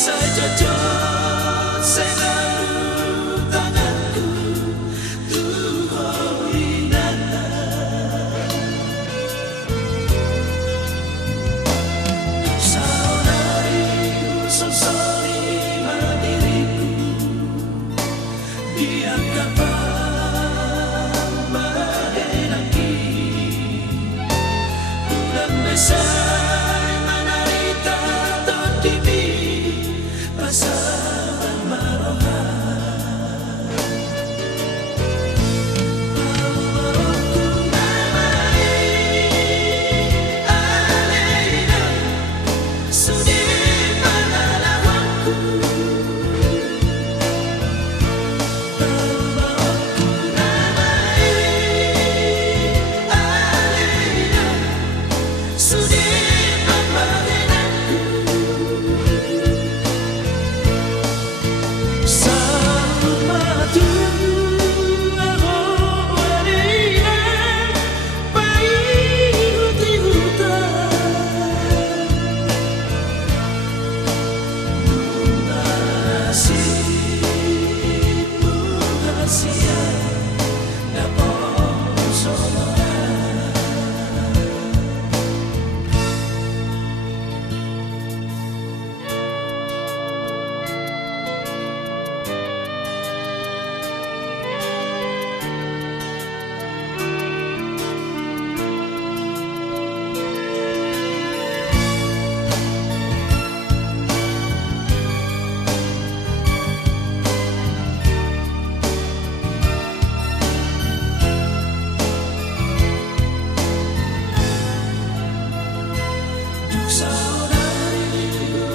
Saya cocok selalu tanganku Tuhan inata Saudari sosori mandiriku Dia kapal bahenaki Ulang besar manarita totibi Pasal maroha Baru-baruku namai Aleina Sudi panalawanku Baru-baruku namai Aleina Sudi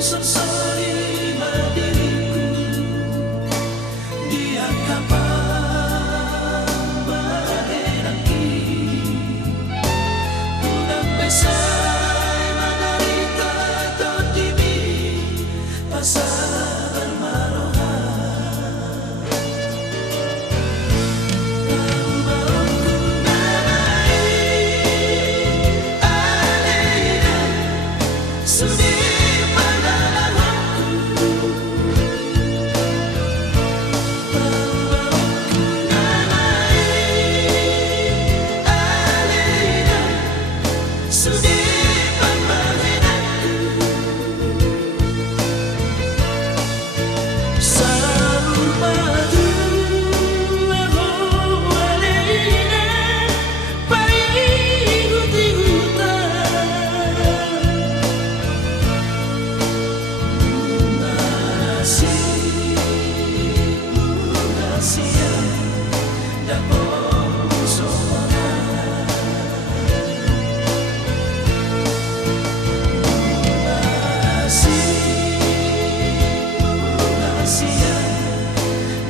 Sesali mandiriku Dia kapal bahenaki Ulang besar manarita totibi Pasar maroha Baru-baruku namai Aleina Sudi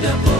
Yeah.